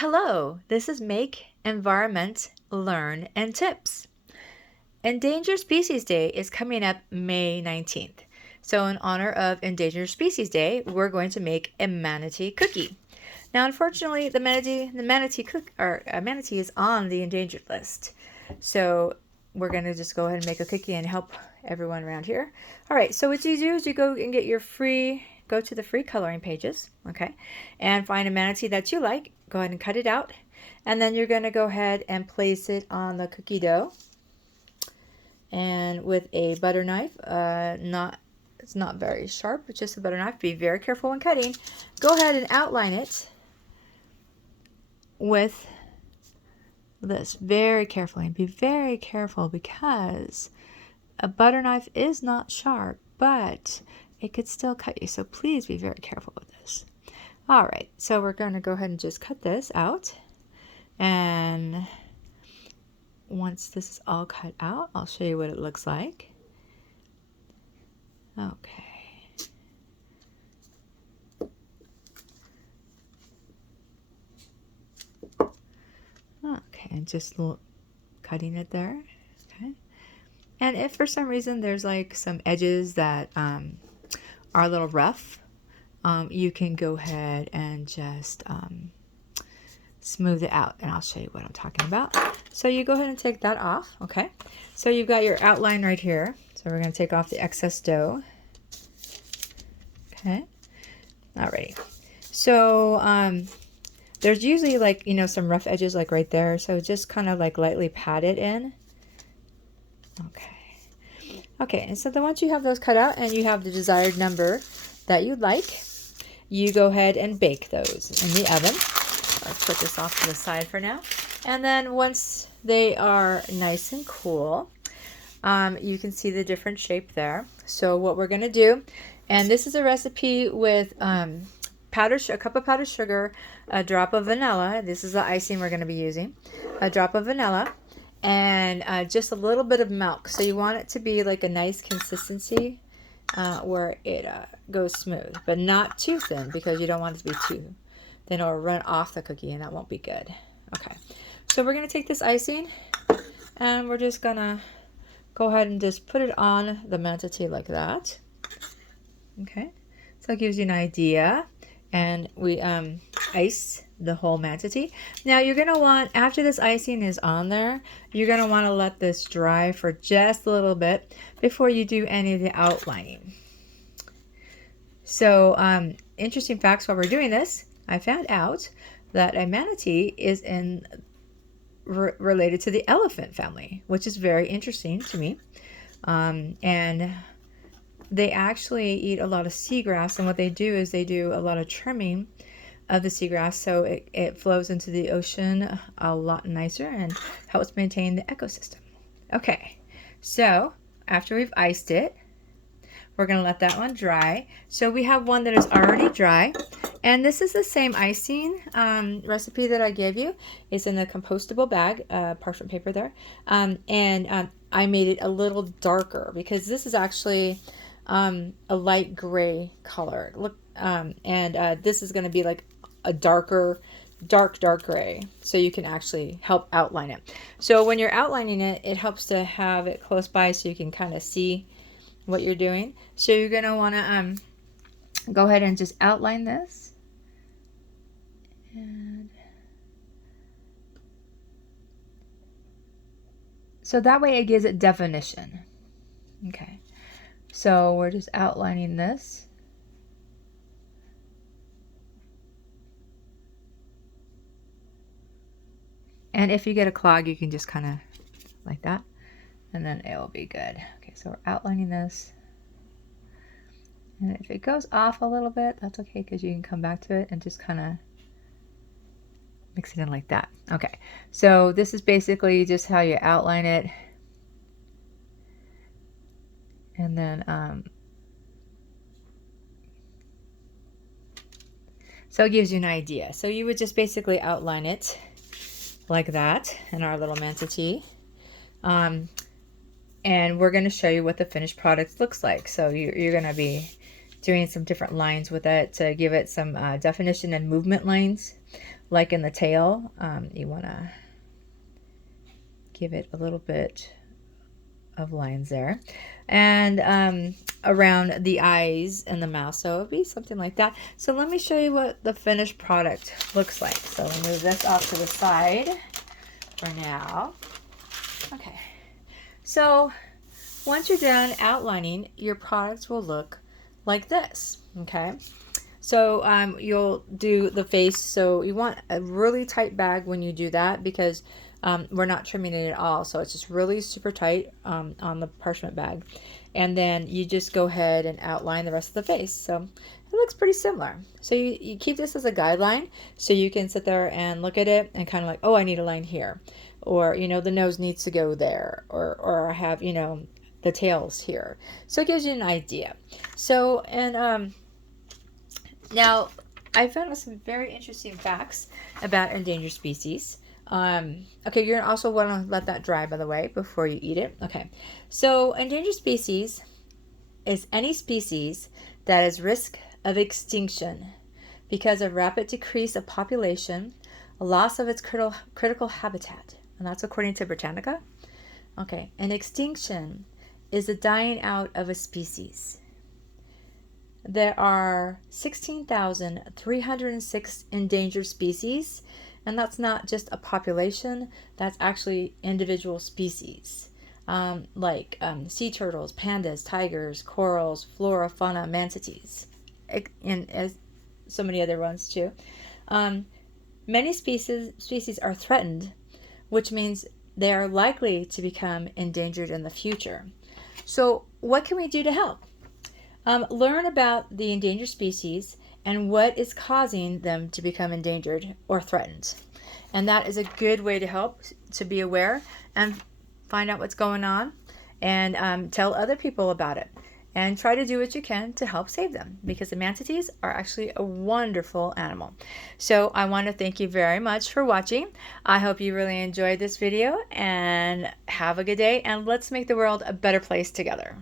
Hello, this is Make, Environment, Learn, and Tips. Endangered Species Day is coming up May 19th. So in honor of Endangered Species Day, we're going to make a manatee cookie. Now, unfortunately, the manatee is on the endangered list. So we're going to just go ahead and make a cookie and help everyone around here. All right, so what you do is you go and get your go to the free coloring pages, okay, and find a manatee that you like. Go ahead and cut it out, and then you're going to go ahead and place it on the cookie dough. And with a butter knife, it's not very sharp, it's just a butter knife. Be very careful when cutting. Go ahead and outline it with this very carefully. Be very careful because a butter knife is not sharp, but it could still cut you. So please be very careful with this. All right, so we're going to go ahead and just cut this out. And once this is all cut out, I'll show you what it looks like. Okay. Okay, just cutting it there. Okay. And if for some reason there's like some edges that are a little rough, you can go ahead and just smooth it out, and I'll show you what I'm talking about. So you go ahead and take that off, okay? So you've got your outline right here. So we're going to take off the excess dough. Okay. Alrighty. So there's usually like, some rough edges like right there. So just kind of like lightly pat it in. Okay. Okay, and so then once you have those cut out and you have the desired number that you'd like, you go ahead and bake those in the oven. Let's put this off to the side for now. And then once they are nice and cool, you can see the different shape there. So what we're going to do, and this is a recipe with a cup of powdered sugar, a drop of vanilla. This is the icing we're going to be using. A drop of vanilla, and just a little bit of milk. So you want it to be like a nice consistency where it goes smooth, but not too thin because you don't want it to be too. Then it'll run off the cookie and that won't be good. Okay, so we're going to take this icing and we're just going to go ahead and just put it on the manatee like that. Okay, so it gives you an idea. And we ice the whole manatee. Now you're going to want, after this icing is on there, you're going to want to let this dry for just a little bit before you do any of the outlining. So interesting facts while we're doing this, I found out that a manatee is related to the elephant family, which is very interesting to me. And they actually eat a lot of seagrass, and what they do is they do a lot of trimming of the seagrass so it flows into the ocean a lot nicer and helps maintain the ecosystem. Okay, so after we've iced it, we're going to let that one dry. So we have one that is already dry, and this is the same icing recipe that I gave you. It's in a compostable bag, parchment paper there, and I made it a little darker because this is actually a light gray color. Look, and this is going to be like a dark gray, so you can actually help outline it. So when you're outlining it, it helps to have it close by so you can kind of see what you're doing. So you're going to want to go ahead and just outline this. And so that way it gives it definition. Okay. So we're just outlining this. And if you get a clog, you can just kind of like that, and then it will be good. Okay, so we're outlining this. And if it goes off a little bit, that's okay, because you can come back to it and just kind of mix it in like that. Okay, so this is basically just how you outline it. And then, so it gives you an idea. So you would just basically outline it like that in our little manatee. And we're going to show you what the finished product looks like. So you're going to be doing some different lines with it to give it some definition and movement lines, like in the tail. You want to give it a little bit of lines there, and around the eyes and the mouth, so it would be something like that. So let me show you what the finished product looks like. So we'll move this off to the side for now. Okay, so once you're done outlining, your products will look like this. Okay, so you'll do the face. So you want a really tight bag when you do that, because we're not trimming it at all, so it's just really super tight on the parchment bag. And then you just go ahead and outline the rest of the face. So it looks pretty similar. So you keep this as a guideline, so you can sit there and look at it and kind of like, oh, I need a line here, or the nose needs to go there, or I have the tails here. So it gives you an idea. So, and now I found out some very interesting facts about endangered species. Okay, you're gonna also want to let that dry, by the way, before you eat it. Okay, so endangered species is any species that is risk of extinction because of rapid decrease of population, a loss of its critical habitat, and that's according to Britannica. Okay, an extinction is the dying out of a species. There are 16,306 endangered species, and that's not just a population, that's actually individual species, like sea turtles, pandas, tigers, corals, flora, fauna, manatees, and as so many other ones too. Many species are threatened, which means they are likely to become endangered in the future. So what can we do to help? Learn about the endangered species and what is causing them to become endangered or threatened. And that is a good way to help, to be aware and find out what's going on, and tell other people about it. And try to do what you can to help save them, because the manatees are actually a wonderful animal. So I want to thank you very much for watching. I hope you really enjoyed this video, and have a good day, and let's make the world a better place together.